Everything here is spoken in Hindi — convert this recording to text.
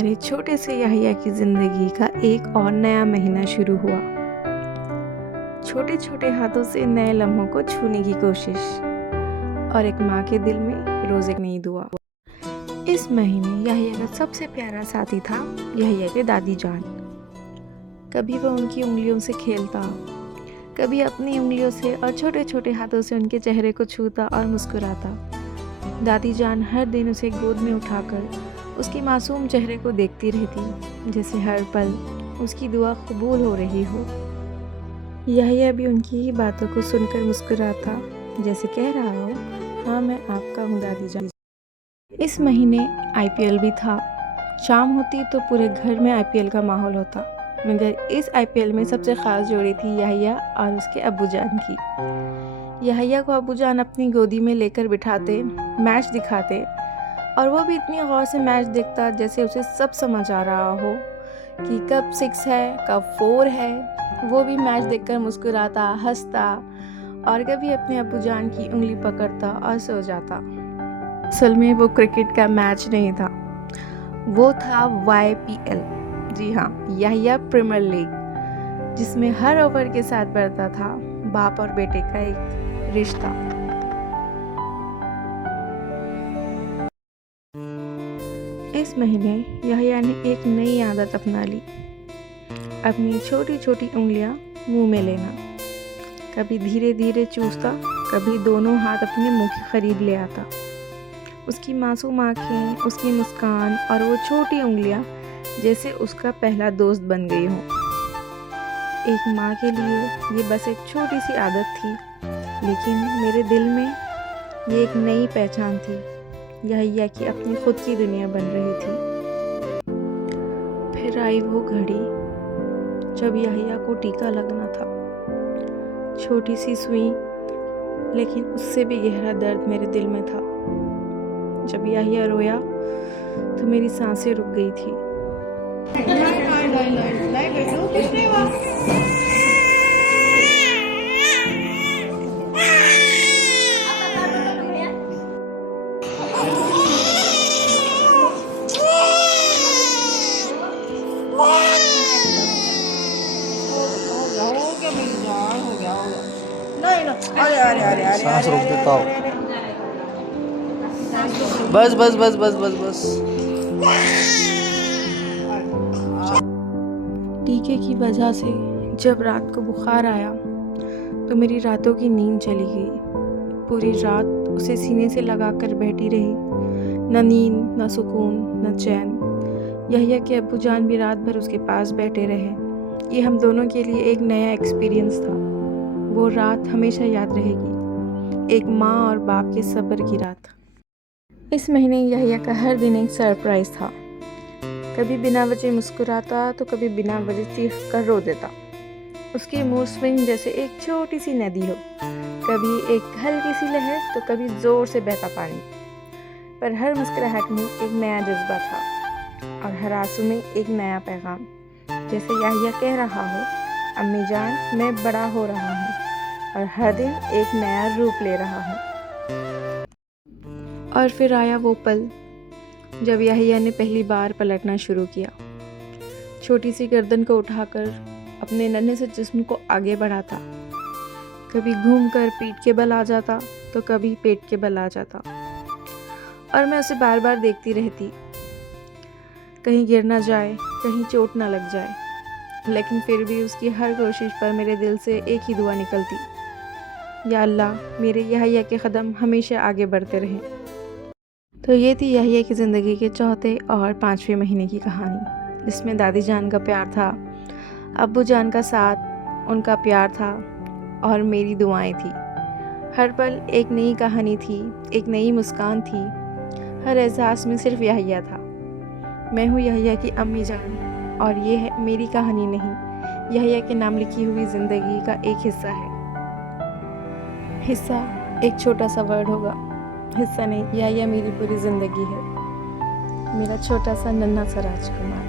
हमारे छोटे से याहिया की ज़िंदगी का एक और नया महीना शुरू हुआ। छोटे छोटे हाथों से नए लम्हों को छूने की कोशिश और एक माँ के दिल में रोज़ एक नई दुआ। इस महीने याहिया का सबसे प्यारा साथी था याहिया के दादी जान। कभी वह उनकी उंगलियों से खेलता, कभी अपनी उंगलियों से और छोटे छोटे हाथों से उनके चेहरे को छूता और मुस्कुराता। दादी जान हर दिन उसे गोद में उठाकर उसके मासूम चेहरे को देखती रहती, जैसे हर पल उसकी दुआ कबूल हो रही हो। याहिया भी उनकी ही बातों को सुनकर मुस्कुराता, जैसे कह रहा हो, हाँ मैं आपका हूँ दादी जान। इस महीने आईपीएल भी था। शाम होती तो पूरे घर में आईपीएल का माहौल होता, मगर इस आईपीएल में सबसे ख़ास जोड़ी थी याहिया और उसके अब्बू जान की। याहिया को अब्बू जान अपनी गोदी में लेकर बिठाते, मैच दिखाते और वो भी इतनी गौर से मैच देखता जैसे उसे सब समझ आ रहा हो कि कब 6 है, कब 4 है। वो भी मैच देखकर मुस्कुराता, हंसता और कभी अपने अब्बू जान की उंगली पकड़ता और सो जाता। असल में वो क्रिकेट का मैच नहीं था, वो था YPL। जी हाँ, याहिया प्रीमियर लीग, जिसमें हर ओवर के साथ बढ़ता था बाप और बेटे का एक रिश्ता। इस महीने याहिया ने एक नई आदत अपना ली, अपनी छोटी छोटी उंगलियां मुंह में लेना। कभी धीरे धीरे चूसता, कभी दोनों हाथ अपने मुंह के करीब ले आता। उसकी मासूम आंखें, उसकी मुस्कान और वो छोटी उंगलियां जैसे उसका पहला दोस्त बन गई हों। एक माँ के लिए ये बस एक छोटी सी आदत थी, लेकिन मेरे दिल में ये एक नई पहचान थी। याहिया की अपनी खुद की दुनिया बन रही थी। फिर आई वो घड़ी जब याहिया को टीका लगना था। छोटी सी सुई, लेकिन उससे भी गहरा दर्द मेरे दिल में था। जब याहिया रोया तो मेरी सांसें रुक गई थी। सांस रोक देता हूँ। बस बस बस बस बस बस। टीके की वजह से जब रात को बुखार आया तो मेरी रातों की नींद चली गई। पूरी रात उसे सीने से लगाकर बैठी रही, न नींद, न सुकून, न चैन। याहिया के अब्बू जान भी रात भर उसके पास बैठे रहे। ये हम दोनों के लिए एक नया एक्सपीरियंस था। वो रात हमेशा याद रहेगी, एक माँ और बाप के सब्र की रात। इस महीने याहिया का हर दिन एक सरप्राइज़ था। कभी बिना वजह मुस्कुराता तो कभी बिना वजह चीख कर रो देता। उसकी मूड स्विंग जैसे एक छोटी सी नदी हो, कभी एक हल्की सी लहर तो कभी ज़ोर से बहता पानी। पर हर मुस्कुराहट में एक नया जज्बा था और हर आंसू में एक नया पैगाम। जैसे याहिया कह रहा हो, अम्मी जान मैं बड़ा हो रहा हूँ और हर दिन एक नया रूप ले रहा हूँ। और फिर आया वो पल जब याहिया ने पहली बार पलटना शुरू किया। छोटी सी गर्दन को उठाकर अपने नन्हे से जिस्म को आगे बढ़ाता। कभी घूमकर पीठ के बल आ जाता तो कभी पेट के बल आ जाता, और मैं उसे बार बार देखती रहती, कहीं गिर ना जाए, कहीं चोट ना लग जाए। लेकिन फिर भी उसकी हर कोशिश पर मेरे दिल से एक ही दुआ निकलती, या अल्लाह मेरे याहिया के कदम हमेशा आगे बढ़ते रहें। तो ये थी याहिया की ज़िंदगी के चौथे और 5वें महीने की कहानी, जिसमें दादी जान का प्यार था, अब्बू जान का साथ, उनका प्यार था और मेरी दुआएं थी। हर पल एक नई कहानी थी, एक नई मुस्कान थी। हर एहसास में सिर्फ याहिया था। मैं हूँ याहिया की अम्मी जान और ये है मेरी कहानी नहीं, याहिया के नाम लिखी हुई ज़िंदगी का एक हिस्सा है। हिस्सा एक छोटा सा वर्ड होगा, हिस्सा नहीं, याहिया मेरी पूरी ज़िंदगी है, मेरा छोटा सा नन्हा सा राजकुमार।